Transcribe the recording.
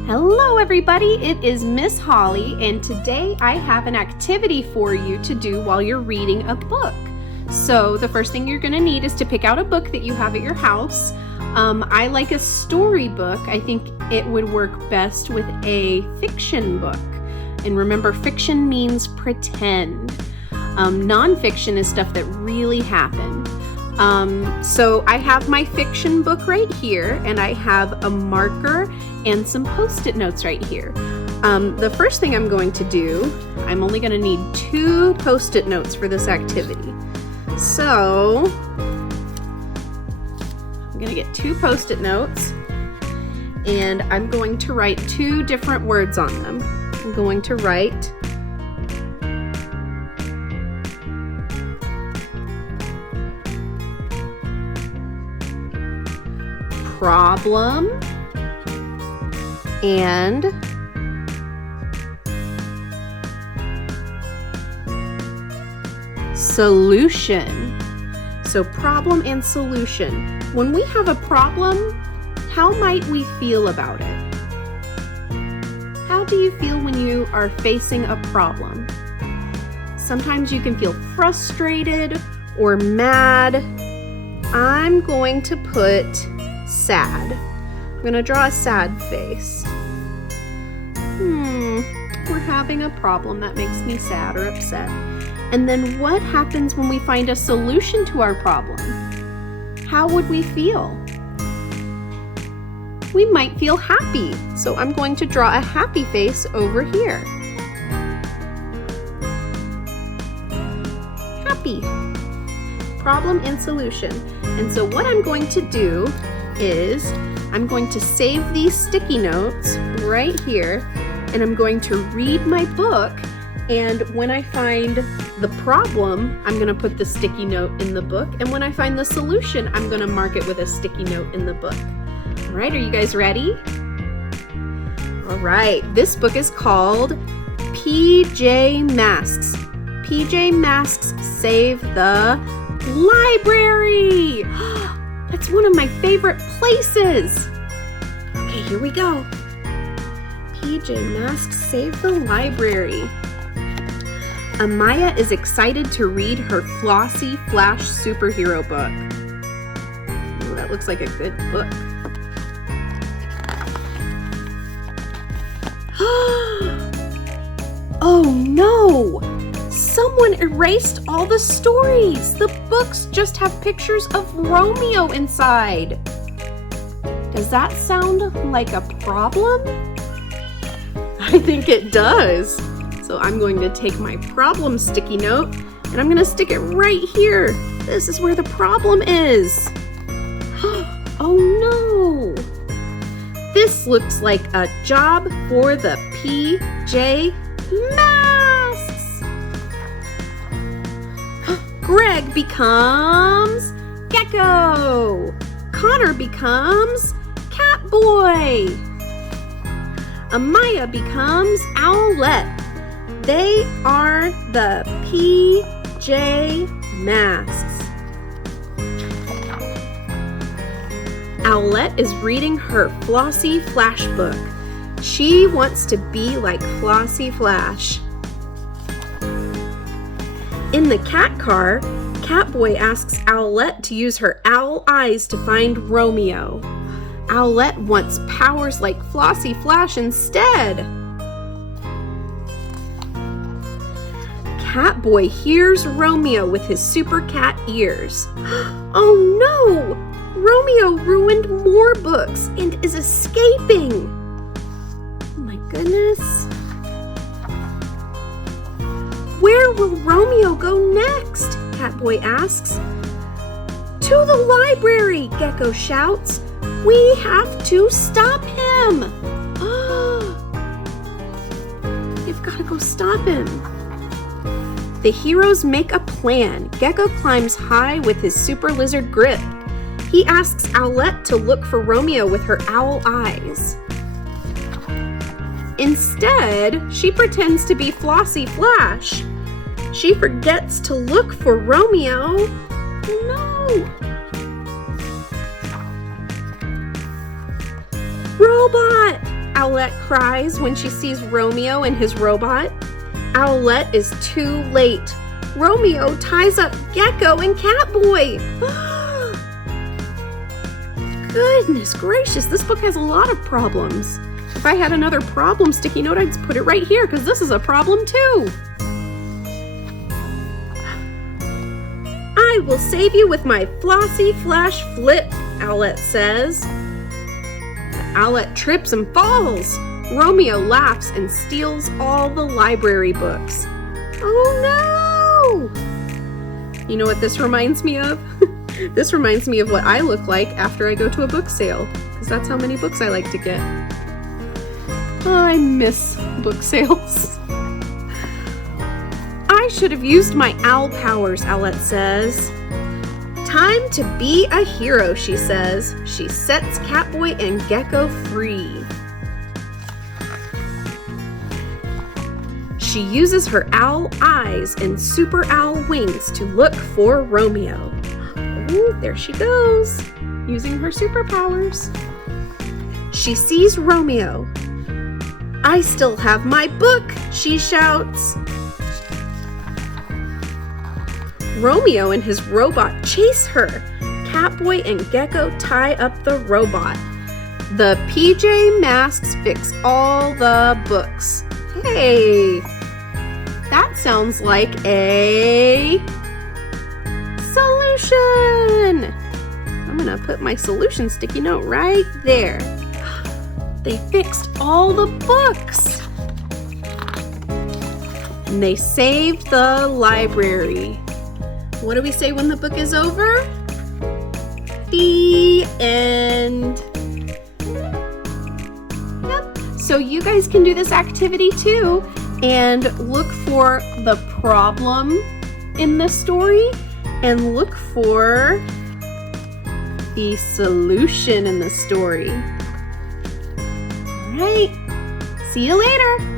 Hello everybody, it is Miss Holly, and today I have an activity for you to do while you're reading a book. So the first thing you're going to need is to pick out a book that you have at your house. I like a storybook. I think it would work best with a fiction book. And remember, fiction means pretend. Nonfiction is stuff that really happened. So I have my fiction book right here, and I have a marker and some post-it notes right here. The first thing I'm going to do, I'm only going to need 2 post-it notes for this activity. So I'm going to get 2 post-it notes, and I'm going to write 2 different words on them. I'm going to write problem and solution. So problem and solution. When we have a problem, how might we feel about it? How do you feel when you are facing a problem? Sometimes you can feel frustrated or mad. I'm going to put sad. I'm going to draw a sad face. We're having a problem that makes me sad or upset. And then what happens when we find a solution to our problem? How would we feel? We might feel happy. So I'm going to draw a happy face over here. Happy. Problem and solution. And so what I'm going to do is I'm going to save these sticky notes right here, and I'm going to read my book, and when I find the problem, I'm going to put the sticky note in the book, and when I find the solution, I'm going to mark it with a sticky note in the book. All right, are you guys ready? All right, this book is called PJ Masks. PJ Masks Save the Library. That's one of my favorite places. Okay, here we go. PJ Masks Save the Library. Amaya is excited to read her Flossy Flash superhero book. Ooh, that looks like a good book. Oh no! Someone erased all the stories. The books just have pictures of Romeo inside. Does that sound like a problem? I think it does. So I'm going to take my problem sticky note and I'm going to stick it right here. This is where the problem is. Oh no! This looks like a job for the PJ Masks. Greg becomes Gecko. Connor becomes Catboy. Amaya becomes Owlette. They are the PJ Masks. Owlette is reading her Flossy Flash book. She wants to be like Flossy Flash. In the cat car, Catboy asks Owlette to use her owl eyes to find Romeo. Owlette wants powers like Flossy Flash instead. Catboy hears Romeo with his super cat ears. Oh no! Romeo ruined more books and is escaping. Oh my goodness. Where will Romeo go next? Catboy asks. To the library, Gecko shouts. We have to stop him. You've got to go stop him. The heroes make a plan. Gecko climbs high with his super lizard grip. He asks Owlette to look for Romeo with her owl eyes. Instead, she pretends to be Flossy Flash. She forgets to look for Romeo. No! Robot! Owlette cries when she sees Romeo and his robot. Owlette is too late. Romeo ties up Gecko and Catboy. Goodness gracious, this book has a lot of problems. If I had another problem sticky note, I'd put it right here because this is a problem too. I will save you with my flossy flash flip, Owlette says. Owlette trips and falls. Romeo laughs and steals all the library books. Oh no! You know what this reminds me of? This reminds me of what I look like after I go to a book sale, because that's how many books I like to get. Oh, I miss book sales. I should have used my owl powers, Owlette says. Time to be a hero, she says. She sets Catboy and Gecko free. She uses her owl eyes and super owl wings to look for Romeo. Ooh, there she goes, using her superpowers. She sees Romeo. I still have my book, she shouts. Romeo and his robot chase her. Catboy and Gecko tie up the robot. The PJ Masks fix all the books. Hey, that sounds like a solution. I'm gonna put my solution sticky note right there. They fixed all the books. And they saved the library. What do we say when the book is over? The end. Yep. So you guys can do this activity too and look for the problem in the story and look for the solution in the story. All right. See you later.